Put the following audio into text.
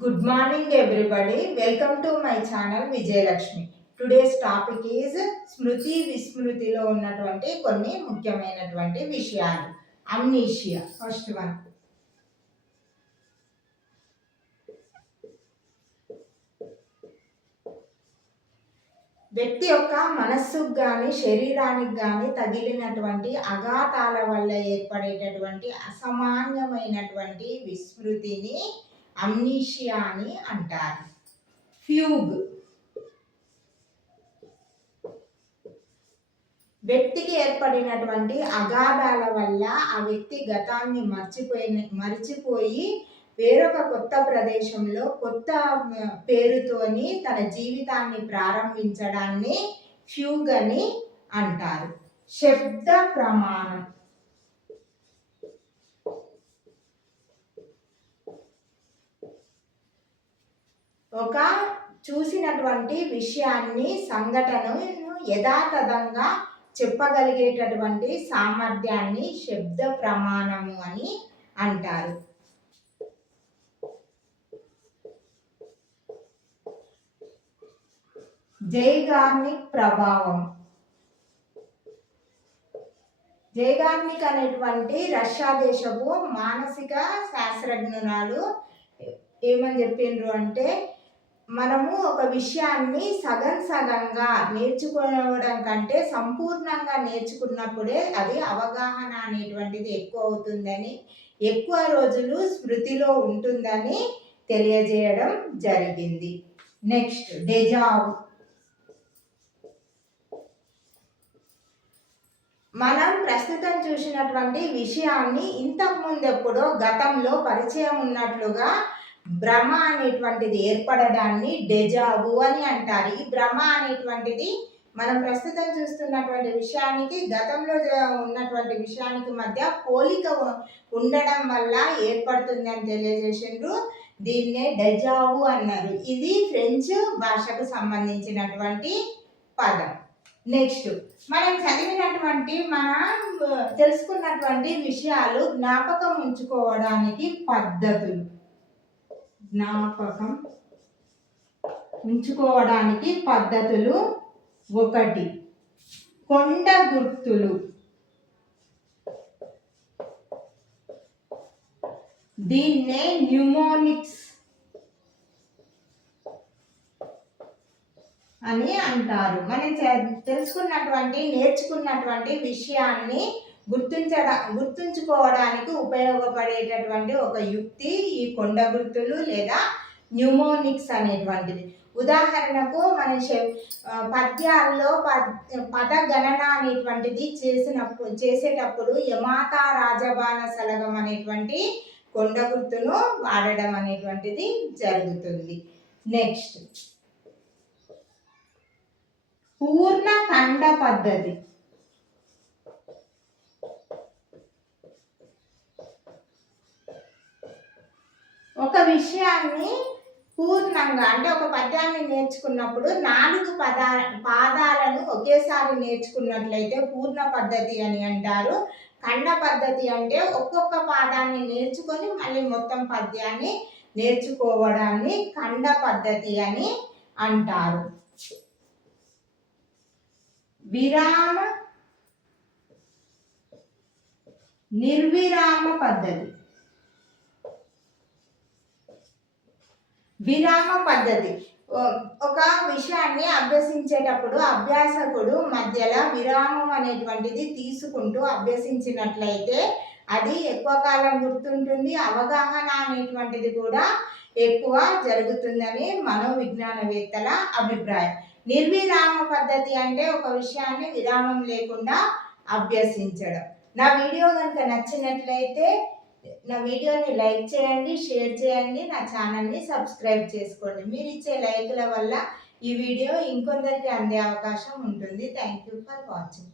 Good morning everybody. Welcome to my channel Vijayalakshmi. Today's topic is స్మృతి విస్మృతిలో ఉన్నటువంటి కొన్ని ముఖ్యమైనటువంటి విషయాలు. Amnesia first one. వ్యక్తి యొక్క మనస్సుకు కానీ శరీరానికి కానీ తగిలినటువంటి అఘాతాల వల్ల ఏర్పడేటటువంటి అసామాన్యమైనటువంటి విస్మృతిని అమ్నీషియా అని అంటారు. ఫ్యూగ్ వ్యక్తికి ఏర్పడినటువంటి అగాధాల వల్ల ఆ వ్యక్తి గతాన్ని మర్చిపోయి వేరొక కొత్త ప్రదేశంలో కొత్త పేరుతోని తన జీవితాన్ని ప్రారంభించడాన్ని ఫ్యూగ్ అని అంటారు. శబ్ద ప్రమాణం ఒక చూసినటువంటి విషయాన్ని సంఘటనను యథాతథంగా చెప్పగలిగేటటువంటి సామర్థ్యాన్ని శబ్ద ప్రమాణము అని అంటారు. జైగార్నిక్ ప్రభావం. జైగార్నిక్ అనేటువంటి రష్యా దేశపు మానసిక శాస్త్రజ్ఞురాలు ఏమని చెప్పిండ్రు అంటే, మనము ఒక విషయాన్ని సగంగా నేర్చుకోవడం కంటే సంపూర్ణంగా నేర్చుకున్నప్పుడే అది అవగాహన అనేటువంటిది ఎక్కువ అవుతుందని, ఎక్కువ రోజులు స్మృతిలో ఉంటుందని తెలియజేయడం జరిగింది. Next, deja vu. మనం ప్రస్తుతం చూసినటువంటి విషయాన్ని ఇంతకుముందు ఎప్పుడో గతంలో పరిచయం ఉన్నట్లుగా భ్రమ అనేటువంటిది ఏర్పడడాన్ని డెజావు అని అంటారు. ఈ భ్రమ అనేటువంటిది మనం ప్రస్తుతం చూస్తున్నటువంటి విషయానికి గతంలో ఉన్నటువంటి విషయానికి మధ్య పోలిక ఉండడం వల్ల ఏర్పడుతుంది అని తెలియజేసిండ్రు. దీన్నే డెజావు అన్నారు. ఇది ఫ్రెంచ్ భాషకు సంబంధించినటువంటి పదం. నెక్స్ట్, మనం చదివినటువంటి తెలుసుకున్నటువంటి విషయాలు జ్ఞాపకం ఉంచుకోవడానికి పద్ధతులు. జ్ఞాపకం ఉంచుకోవడానికి పద్ధతులు. 1, కొండ గుర్తులు. దీన్నే న్యూమోనిక్స్ అని అంటారు. మనం నేర్చుకున్నటువంటి విషయాన్ని గుర్తుంచుకోవడానికి ఉపయోగపడేటటువంటి ఒక యుక్తి ఈ కొండ గుర్తులు లేదా న్యూమోనిక్స్ అనేటువంటిది. ఉదాహరణకు మన పద్యాల్లో పద గణన అనేటువంటిది చేసేటప్పుడు యమాత రాజబాణ సలగం అనేటువంటి కొండ గుర్తును వాడడం అనేటువంటిది జరుగుతుంది. నెక్స్ట్, పూర్ణ ఖండ పద్ధతి. ఒక విషయాన్ని పూర్ణంగా అంటే ఒక పద్యాన్ని నేర్చుకున్నప్పుడు 4 పాదాలను ఒకేసారి నేర్చుకున్నట్లయితే పూర్ణ పద్ధతి అని అంటారు. ఖండ పద్ధతి అంటే ఒక్కొక్క పాదాన్ని నేర్చుకొని మళ్ళీ మొత్తం పద్యాన్ని నేర్చుకోవడాన్ని ఖండ పద్ధతి అని అంటారు. నిర్విరామ పద్ధతి. విరామ పద్ధతి ఒక విషయాన్ని అభ్యసించేటప్పుడు అభ్యాసకుడు మధ్యలో విరామం అనేటువంటిది తీసుకుంటూ అభ్యసించినట్లయితే అది ఎక్కువ కాలం గుర్తుంటుంది, అవగాహన అనేటువంటిది కూడా ఎక్కువ జరుగుతుందని మనోవిజ్ఞానవేత్తల అభిప్రాయం. నిర్విరామ పద్ధతి అంటే ఒక విషయాన్ని విరామం లేకుండా అభ్యసించడం. నా వీడియో కనుక నచ్చినట్లయితే నా వీడియోని లైక్ చేయండి, షేర్ చేయండి, నా ఛానల్ని సబ్స్క్రైబ్ చేసుకోండి. మీరు ఇచ్చే లైకుల వల్ల ఈ వీడియో ఇంకొందరికి అందే అవకాశం ఉంటుంది. Thank you for watching.